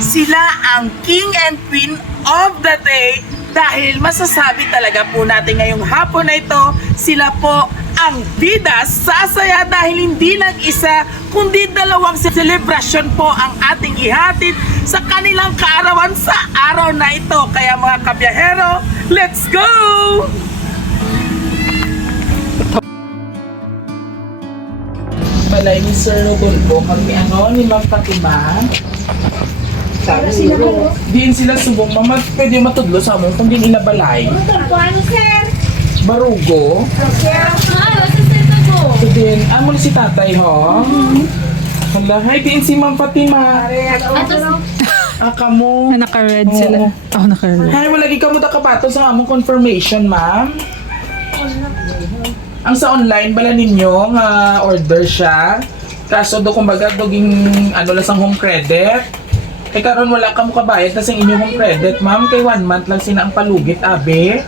Sila ang king and queen of the day dahil masasabi talaga po natin ngayong hapon na ito, sila po ang bida sasaya dahil hindi lang isa kundi dalawang celebration po ang ating ihatid sa kanilang kaarawan sa araw na ito. Kaya mga kabiyahero, let's go! Balay ni Sir Rodolfo kami ni Ma'am Fatima. Sabi diin sila subong mama pwede matudlo sa amon kung din ilabalay. Ano, sir? Barugo. So din, amo si tatay ho. Hala, hi din si Ma'am Fatima. Kamo. Naka-red sila. Oh, naka-red. Hi, wala gi kamo da kapato sa among confirmation, ma'am. Ang sa online bala ninyo nga order siya. Kaso do kumbaga doging lang sang home credit. Kay karon wala ka mo kabayad na sa inyong home credit, ma'am. Kay 1 month lang sina ang palugit, abe.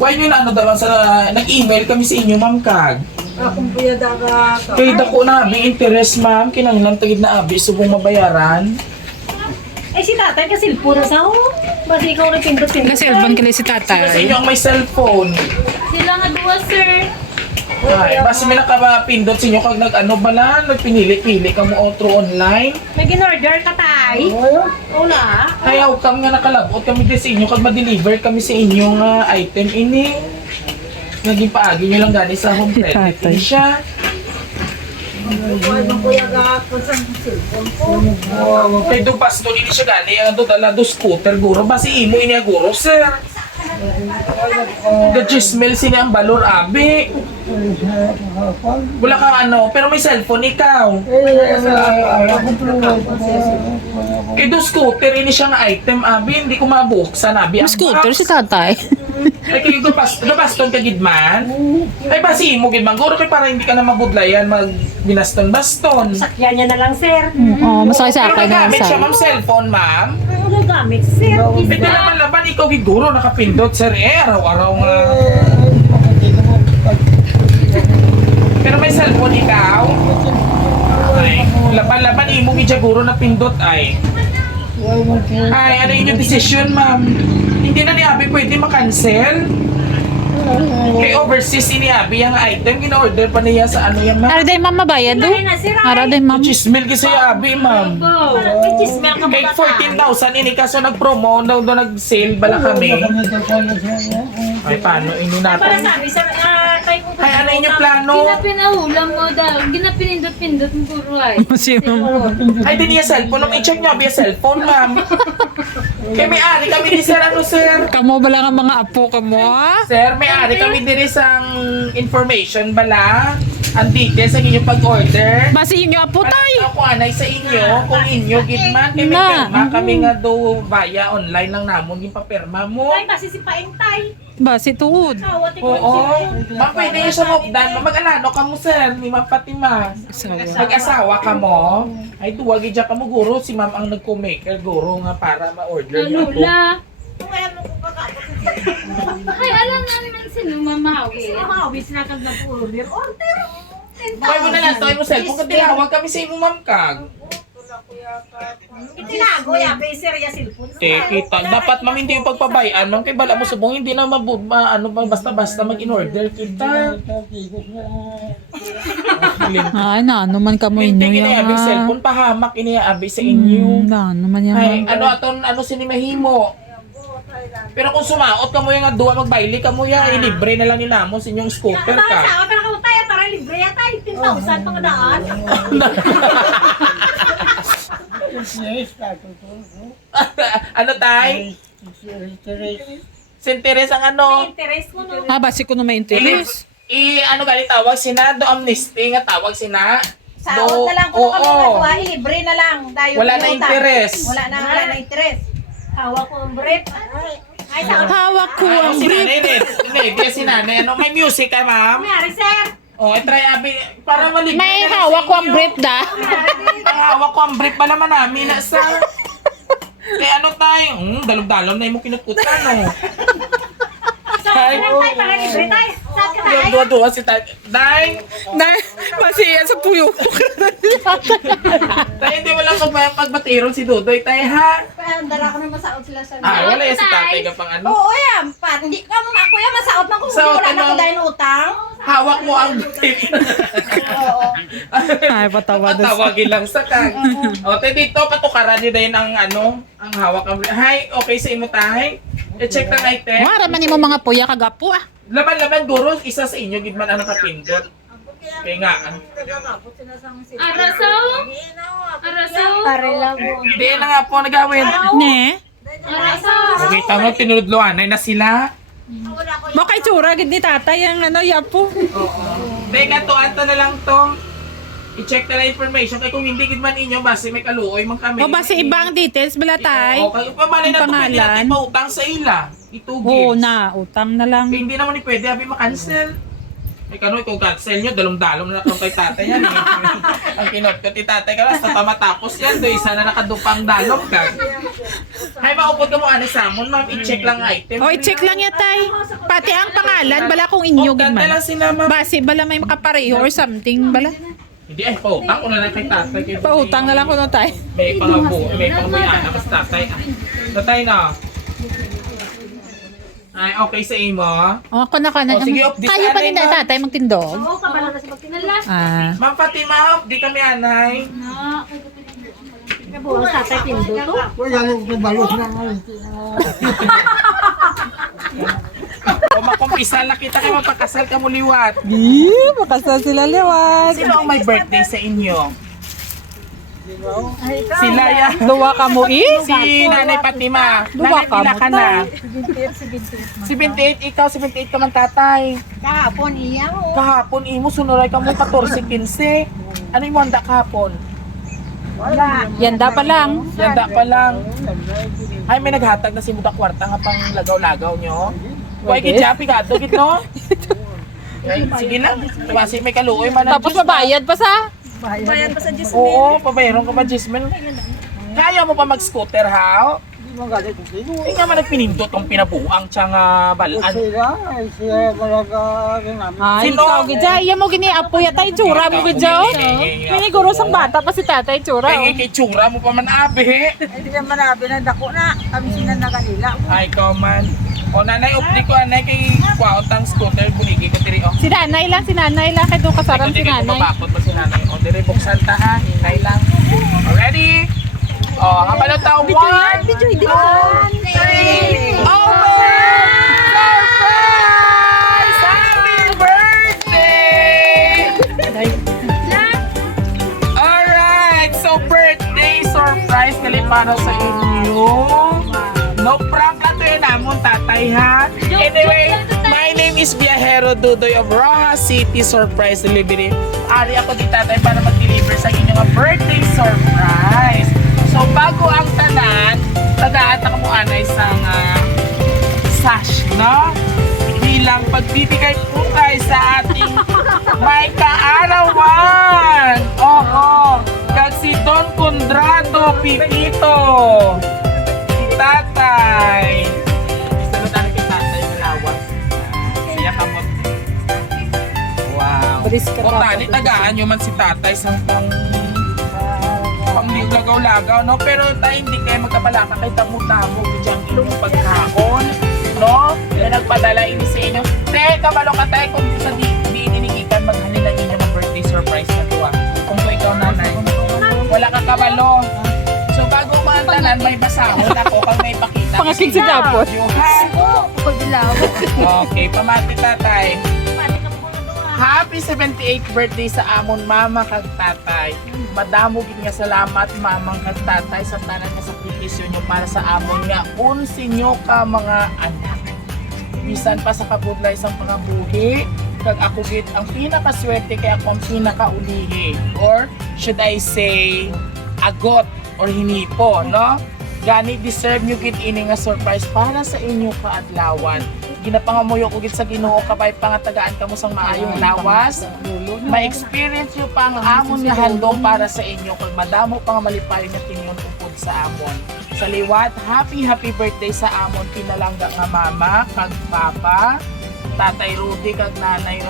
Why nyo na daw sa nag-email kami sa inyo, ma'am Kag? Akong puya daga. Kay dako na abi interest, ma'am. Kinahanglan tagid na abi subong mabayaran. Eh si tatay kasi puro sa ho. Basta ikaw na pindot-pindot. Naka-cellphone ka si Sa tatay. inyo ang may cellphone. Sila nga duwa, sir. Ay, basta may nakapindot sa inyo kag bala, nagpinili-pili ka mo otro online. May ginorder ka, tay? Wala. Kaya kam nga nakalabot kami din sa inyo kag ma-deliver kami sa inyong item ini. Naging paagi nyo lang gani sa home credit. Tatay. Hindi siya. Kay do pasto ini siya gani ang dala do scooter guro basi imo ini guro sir. The chismel sini ang balor abi. Wala kang pero may cellphone ikaw. Kay do scooter ini siya nga item abi hindi ko mabuksan abi. Ang scooter si tatay. Ay kayo baston ka gidman. Ay basi mo gidman guro kay para hindi ka na mabudlayan mag binaston-baston. Sakyan niya na lang, sir. Oh, masakay sa Pero akin na nagamit siya sa. ma'am cellphone ma'am. Ano gamit, sir? Pwede naman laban ikaw giguro nakapindot sir araw-araw nga. Pero may cellphone ikaw. Ay, laban-laban imo giguro na pindot ay. Ay, ano yung decision ma'am? Hindi na ni Abby pwede makancel. Kay overseas ini Abby yung item gina-order pa niya sa yan ma'am. Ara day ma'am mabayad do? Ara day ma'am. Chismil kasi Abby ma'am. May chismel ka Kay ba? 14,000 ini kaso nag-promo daw nag-sale bala kami. Ay paano ini Para natin? sabi, sir, tay ko. Ay ano inyong plano? Ginapinahulam mo daw. Ginapinindot-pindot mo puro ay. Sino? Ay din niya cellphone. Nung i-check niya via cellphone ma'am. Kay may-ari kami ni sir sir. Kamo bala nga mga apo kamo ha? Sir, may-ari kami din isang information bala. Ang details sa inyong pag-order. Basi inyo apo tay. Ako anay sa inyo, kung inyo gitman, kay may Na. perma kami nga do via online lang namon yung papirma mo. Tay, kasi si Paeng, tay. Basi tuod. Kawat ikaw Oo. si Ma'am, pwede yung sa Mokdan. Mag-alano ka mo, sir. Ni Ma'am Fatima. Asawa. Mag-asawa ka mo. Ay, duwagi dyan ka mo, guro. Si Ma'am ang nagko-maker, guro nga para ma-order niyo po. Lula. Kung alam mo kung kakapot. Ay, alam naman sino mamahawi. Mawis na kag nag-order. Order. Kaya mo na lang, tawin mo cellphone. Kung tinawag kami sa imo, Ma'am Kag. Itinago, yabe, sir, ya cellphone. Kita. Dapat, Ma'am, hindi yung pagpabayaan. Ma'am, kay bala mo subong, hindi na basta-basta mag-in-order kita. Ay na, ano man kamo inyo Hindi inaabi yung cellphone, pahamak inaabi sa inyo. Na, ano man yan. Ay, ano sinimahimo? Pero kung sumaot ka mo yung duwa magbayli ka mo yan, ilibre na lang nila mo sa inyong scooter Para ka. sa para ka tayo para libre ya tayo 10,000 pang daan. Ano tay? Sinteres ang May interest mo no. Ah, basi ko na may interest. Ano galing tawag sina? Do amnesty nga tawag sina? Saot na lang kung kami oo. nagawa, libre na lang. Tayo Wala na utang. interes. Wala na interes. Hawak ko ang brief. Ay, sa Hawak ko Ay, ang si brief. nanay, hindi si nanay. Ano, may music ka, ma'am? Mary, sir. Oh, try abi para malibre. May na lang hawak sa ko ang inyo. brief da. Ang hawak ko ang brief pa naman namin na sa. Ano tayo? Dalom-dalom na yung mo kinutkutan, no? So, tayo para libre tayo. Yung duwa-duwa si tatay. Day! Masiya sa puyo. Tay, hindi mo lang pagbatiron si Dudoy, tay, ha? Dara ko na masaot sila sa Wala yan si tatay ka pang ano. Oo, yan. Hindi ka ako yan. Masaot man kung Saot wala na ano? ko dahil utang. Hawak mo ang tip. Oo. Ay, patawa na Patawagin lang sa kag. O, tay, dito, patukaran niyo din ang ano, ang hawak ang... Hay, okay sa imo, tay. I-check ang item. Mara man mo mga puya kagapo ah. Laban-laban, duro, isa sa inyo, gid man ang nakapindot. Kaya nga, Arasaw? Arasaw? Hindi na nga po nagawin. Ne? Arasaw? Okay, tama, tinuludloan na sila. Baka itsura gid ni tatay ang ano yapo. Teka to, ato na lang to. I-check na lang information. Kaya kung hindi gid man inyo, base may kaluoy man kami. O base ibang details bala tay. Okay, pamalay na to, pwede Pangalan. natin pautang sa ila. Ito Oo gives. na, utang na lang. Hindi naman ni pwede, habi makancel. Ay kano, kung cancel nyo, dalom-dalom na kung kay tatay yan eh. Ang kinot ko ti tatay ka, basta pa matapos yan, do isa na nakadupang dalom ka. Ay, maupod ka mo, ano samon, ma'am, i-check lang item. O i-check lang ya tay. Pati ang pangalan bala kung inyo gid Ganda lang man. sila, ma'am. Base bala may makapareho or something bala. Hindi, ay, pautang ko na lang kay tatay. Kay Pautang na lang ko no tay. May pangabuyan, mas tatay. Tatay na. Ay, okay sa imo. O ako na kana. O, sige, update Kaya pa anay, ni ma'am. tatay magtindog. Oo, kabalo na si Magtinala. Ah. Ma'am Fatima, di kami anay. Nabuhang tatay pindo to. O makumpisa na kita kayo magpakasal ka mo liwat. Makasal sila liwat. Sino ang may birthday sa inyo? Sila yan. Duwa ka mo Si Nanay Fatima. Duwa Nanay ka pila mo, ka na. 78, ikaw 78 ka man tatay. Kahapon iya. Oo. Kahapon imo sunuray ka mo 14-15. Ano yung handa kahapon? Yanda pa lang. Yanda pa lang. Ay, may naghatag na si Muda Kwarta nga pang lagaw-lagaw nyo. Huwag Pwede. gidya, pigado gid no? Ay, sige na. Kasi may kaluoy man ang Tapos Diyos, mabayad pa sa. Bayan pa sa Diyos. Oo, pabayron ka ba, Jismel? Kaya mo pa mag-scooter, ha? Hindi ka man nagpinindot ang pinabuang tiyang balaan. Ay, Sino? ikaw gidya. Iya mo gini apo ya tay tsura mo gidya. Mini guro sang bata pa si tatay tsura. Ay, kay tsura mo pa man, abe. Hindi ka marabi na dako na. Kami sinan na kanila. Ay, ikaw man. O, nanay, updi ko, anay, kay kwaotang scooter, buligi ko, tiri, oh. Si nanay lang kay do kasaran si nanay. Babakot mo si nanay. O, dire, buksan ta, ha? Hinay lang. O, ready? O, habalo ta, 1, 2, 3, open! Surprise! Happy birthday! Alright, so birthday surprise kali para sa inyo. No prank na to yun namon, tatay, ha? Anyway, my name is Viajero Dudoy of Rojas City Surprise Delivery. Ali ako di tatay para mag-deliver sa inyong birthday surprise. So, bago ang tanan, tagaan na mo anay sa sash, no? Bilang pagbibigay po kayo sa ating may kaarawan. Oo. Kag si Don Condrado Pipito. Si tatay. Isa na tayo kay tatay malawas. Siya kamot. Wow. Bris ka O pa. tani, tagaan nyo man si tatay sa panglagaw-lagaw, no? Pero tayo hindi kayo magkapalaka kay tamo-tamo diyan inyong pagkaon, no? Na nagpadala ini sa inyo. Te, kabalo ka tayo kung sa di inigikan maghalin na inyo ng birthday surprise na to, ah. Kung to ikaw nanay. Wala ka kabalo. So bago umantanan, may basahon ako pag may pakita. Pangakig si Dapot. You have. Okay, pamati tatay. Happy 78th birthday sa amon mama kag tatay. Madamo gid nga salamat mamang kag tatay sa tanan nga sakripisyo nyo para sa amon nga unsi nyo ka mga anak. Bisan pa sa kabudlay sang pangabuhi, kag ako gid ang pinakaswerte kay ako ang pinakaulihi. Or should I say agot or hinipo, no? Gani deserve nyo gid ini nga surprise para sa inyo kaadlawan. Ginapangamuyo ko gid sa Ginoo kabay pangatagaan kamo sang maayong lawas. Ma-experience nyo pa ang amon nga handom para sa inyo kag madamo pang malipay nga tinyon upod sa amon. Sa liwat, happy birthday sa amon pinalangga nga mama kag papa. Tatay Rudy kag nanay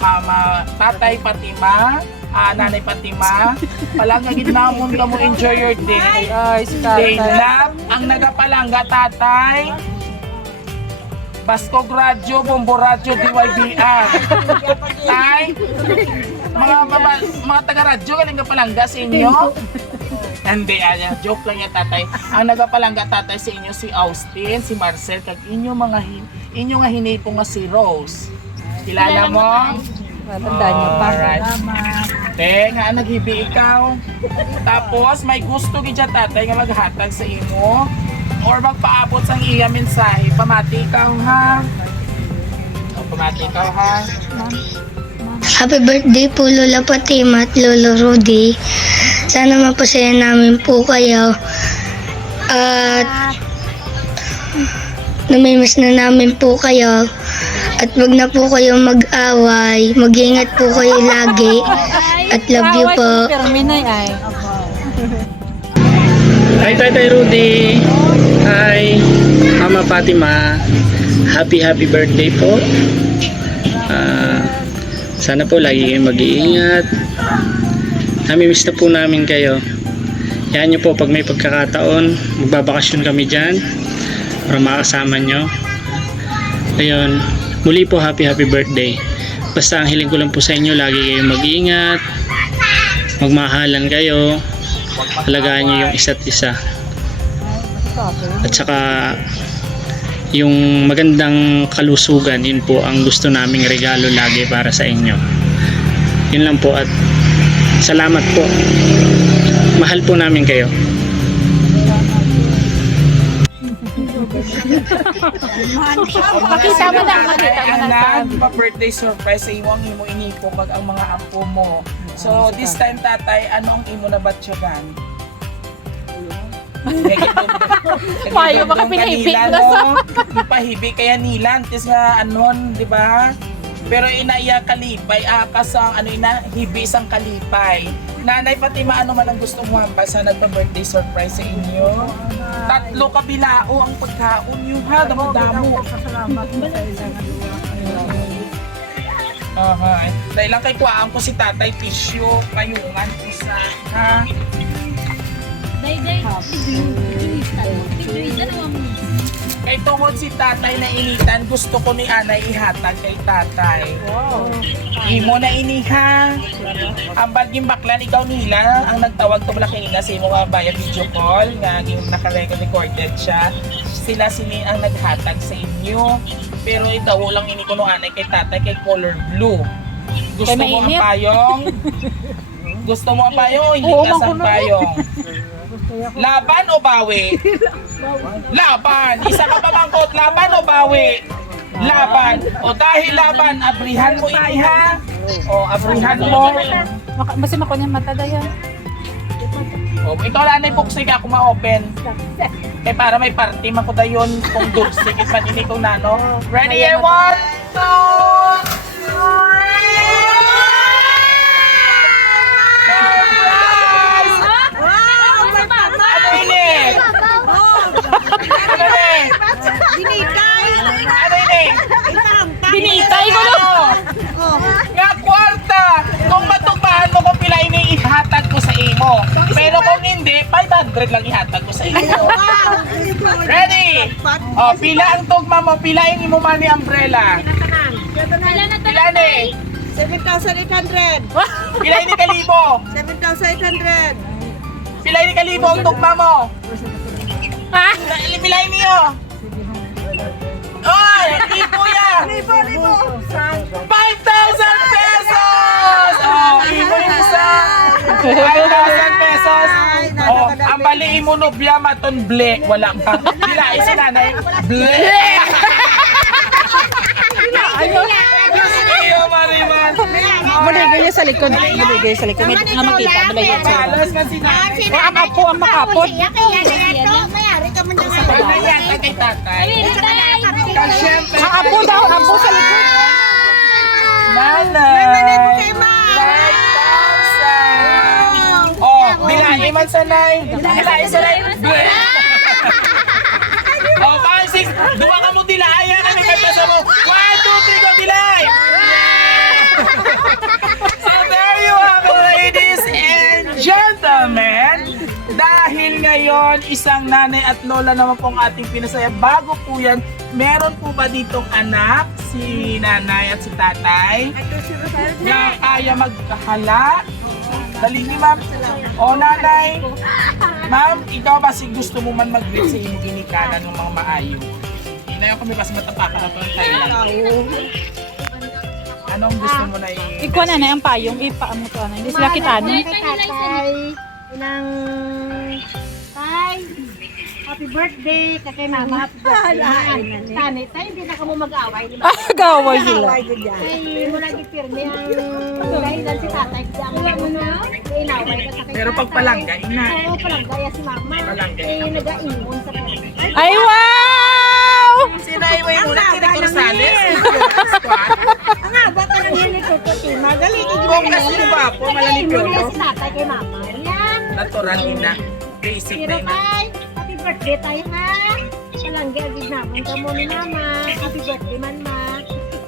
mama, tatay Fatima, nanay Fatima. Palangga gid namon ka mo enjoy your day. Ay, si Day tatay. love ang nagapalangga tatay. Baskog Radyo, Bombo Radyo, DYBR. Tay, mga taga-radyo galing ka palangga sa inyo? Hindi, joke lang yan tatay. Ang nagapalangga tatay sa inyo si Austin, si Marcel, kag inyo nga hinipo nga si Rose. Kilala mo? Matandaan niyo pa. Alright. Nga naghibi ikaw. Tapos may gusto gid siya tatay nga maghatag sa imo or magpaabot sang iya mensahe. Pamati ikaw ha. Pamati ikaw ha. Happy birthday po Lola Fatima at Lolo Rudy. Sana mapasaya namin po kayo. At namimiss na namin po kayo. At wag na po kayo mag-away. Mag-ingat po kayo lagi. At love you po. Perminay ay. Hi Tatay Rudy. Hi Mama Fatima. Happy birthday po. Sana po lagi kayong mag-iingat. Namimiss na po namin kayo. Yan nyo po pag may pagkakataon, magbabakasyon kami dyan para makasama nyo. Ayun, muli po happy birthday. Basta ang hiling ko lang po sa inyo, lagi kayong mag-iingat, magmahalan kayo, alagaan nyo yung isa't isa. At saka yung magandang kalusugan, yun po ang gusto naming regalo lagi para sa inyo. Yun lang po at salamat po. Mahal po namin kayo. Makita mo na, makita mo na. Pa-birthday surprise sa imo ang imo inipo kag ang mga apo mo. So this time tatay, ano ang imo na batyagan? Payo, baka pinahibig na sa- Pahibi kaya nilan, tis nga anon, di ba? Pero inaiya kalipay, akas ang ano ina, hibi isang kalipay. Nanay Fatima, ano man ang gusto mo hamba sa nagpa-birthday surprise sa inyo? Tatlo kabilao ang pagkaon nyo ha, damo-damo. Dahil lang kay kuhaan ko si tatay tissue, payungan, isa, ha? Day, tigluisan naman mo. Kay tungod si tatay na initan, gusto ko ni Anay ihatag kay tatay. Imo na iniha. Ang baging baklan, ikaw nila, ang nagtawag to malaki nga sa imo nga via video call, nga naka-recorded siya. Sila sini ang naghatag sa inyo. Pero itawo lang ini ko no Anay kay tatay kay color blue. Gusto Kay mo ang mainit. payong? Gusto mo ang payong o hindi Oo, ka sa makuno. payong? Laban o bawi? Laban! Isa ka pamangkot, laban o bawi? Laban! O dahil laban, abrihan mo ini ha? O abrihan mo. Basi mako niya mata dayan. O ikaw lang na ipuksik ako ma-open. Eh para may party makudayon kung dulsikit man ini kong nano. Ready? 1, 2, 3! Ano ini? Ano ini? Ano ini? Binitay ko no. Nga kwarta! Kung matupahan mo kung pila ini ihatag ko sa imo. Pero kung hindi, 500 lang ihatag ko sa imo. Ready? O, pila ang tugma mo, pila yung imo mani umbrella. Pila ni? 7,800. Pila ini kalibo? 7,800. Pila ini kalibo ang tugma mo? Pila ini o? Oy! Libo yan! Libo. 5,000 pesos! Oh, imo yung isa. 5,000 pesos. Oh, ang baliin mo nobya maton ble. Wala pa. Dila, si nanay. Ble! Sige, Mariman. Maligay niya sa likod. Maligay sa likod. May nga makita. Maligay sa likod. Malas man si nanay. O ang apo ang makapot. Mayari ka man naman. Ano yan kay tatay? Kag syempre. Ang apo daw. Apo sa likod. Nanay. 5,000. Oh, bilahin man sa nay. Bilahin sa nay. Oh, 5, 6. Duwa ka mo dilayan. Ano kanta sa mo? 1, 2, 3, go. gentlemen, dahil ngayon isang nanay at lola naman pong ating pinasaya. Bago po yan, meron po ba ditong anak, si nanay at si tatay, na kaya magkahala? Dali ni ma'am. O nanay, ma'am, ikaw ba si gusto mo man mag-greet sa iyong ginikanan ng mga maayo? Inayon kami bas matapakan na ito ng Thailand. Anong gusto mo na Ikaw na ang payong, ipaamo to na. Hindi sila kitanin. Tatay, inang tay, happy birthday kay mama, happy birthday. Tanay tayo, hindi na ka mo mag-away. Di ba? Gaway sila. Ay, mula gipirme ang dahilan si tatay. Diyan mo na, inaway ka sa kay Pero pag palangga, ina. Oo, palanggaya si mama. Palangga. Eh, nag-aingon sa pirme. Ay, wow! Sinaiway mo na, Kiri Corsales. Ang haba ka ng hilikot ko, Tima. Galing. Kung kasi ba po, malamig yun, Mula no? si tatay kay mama. Yan. Natural, ina. Basic Pero na ina. tay, happy birthday tayo ha. Palangga, agad naman ka mo ni mama. Happy birthday man ma.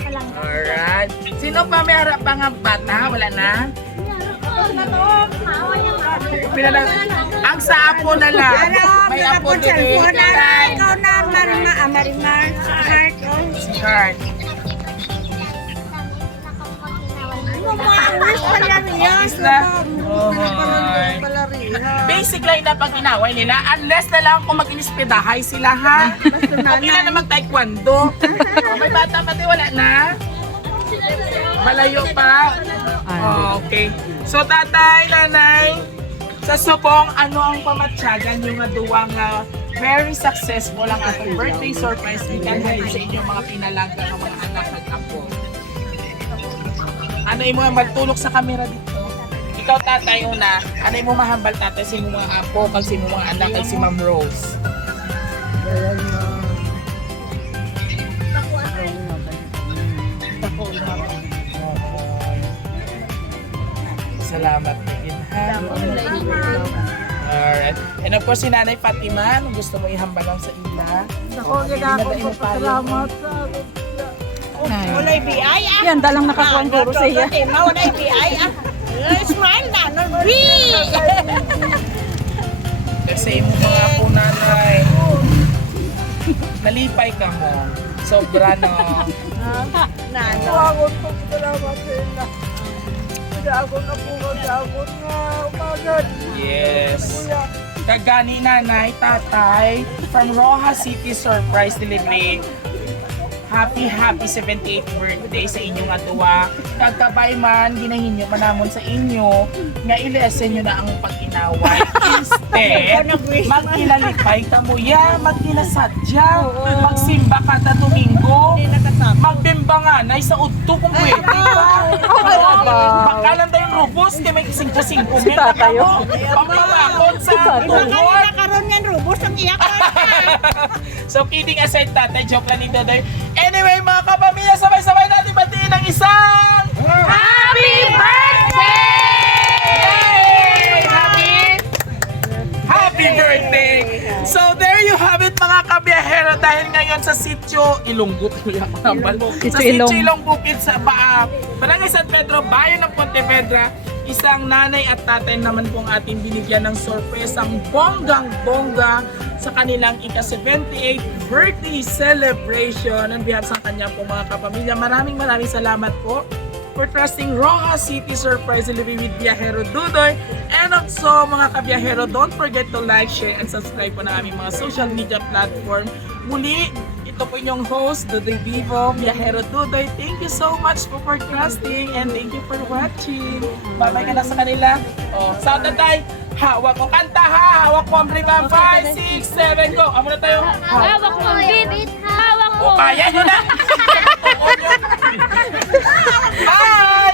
Palangga. Alright. Sino pa may harap pa nga bata? Wala na? Pinala- Ang sa apo na lang. May apo din eh. Ikaw na, Marimar. Heart, oh. Si Heart. Wish pala rin Is na? pala rin. Basic lang na pag inaway nila. Unless na lang kung mag-inispidahay sila ha. Okay na na mag-taekwondo. May bata pati wala na. Malayo pa. Oh, okay. So tatay, nanay, sa subong, ano ang pamatyagan yung nga duwang very successful ang ating birthday surprise weekend dahil sa inyong mga pinalangga ng mga anak at apo. Ano mo magtulog sa camera dito? Ikaw tatay una, ano mo mahambal tatay sa mga apo, kag sa mga anak kag si Ma'am Rose? Salamat din ha. Alright. And of course si Nanay Fatima, kung gusto mo ihambal lang sa ila. Ako, gagawin ko pasalamat sa wala BI ah. Yan, dalang nakakuha ang guro sa iya. Tima, wala BI ah. Smile na, no? Kasi mo mga po nanay. Nalipay ka mo. Sobra no. Nanawagot ko salamat sa ina. Dagon na po, dagon na. Umagad. Yes. Kagani nanay, tatay, from Rojas City Surprise Delivery. Happy 78th birthday sa inyong atuwa. Kagkabay man, ginahin nyo manamon sa inyo, nga ilesen nyo na ang pag-inaway. Instead, magkilalipay ka mo ya, magkinasadya, magsimba ka na Domingo, magbimba nga na sa udto kung pwede ba? Bakalan tayong rubos, kaya may 5-5 mil na ka mo. Pagpapakon sa tuhod. Nakaroon yan, rubos ang iyak ko. So kidding aside tatay, joke lang ni Dodoy. Anyway mga kapamilya, sabay-sabay natin batiin ng isang Happy Birthday! Yay! Happy birthday! So there you have it mga kabiyahero, dahil ngayon sa sitio Ilonggo sa sitio Ilongbukid sa Barangay San Pedro, Bayan ng Pontevedra, isang nanay at tatay naman pong ating binigyan ng sorpresang bonggang-bongga sa kanilang ika-78th birthday celebration. On behalf sa kanya po mga kapamilya, maraming salamat po for trusting Rojas City Surprise Delivery with Biyahero Dudoy. And also mga kabiyahero, don't forget to like, share, and subscribe po na aming mga social media platform. Muli, ito po inyong host, Dudoy Vivo, Biyahero Dudoy. Thank you so much po for trusting and thank you for watching. Bye-bye ka na sa kanila. Sa tatay, hawak mo kanta ha! Hawak mo ang prima. 5, 6, 7, go! Amo na tayo. Hawak mo, bibit. Hawak mo. O, kaya nyo na! Bye!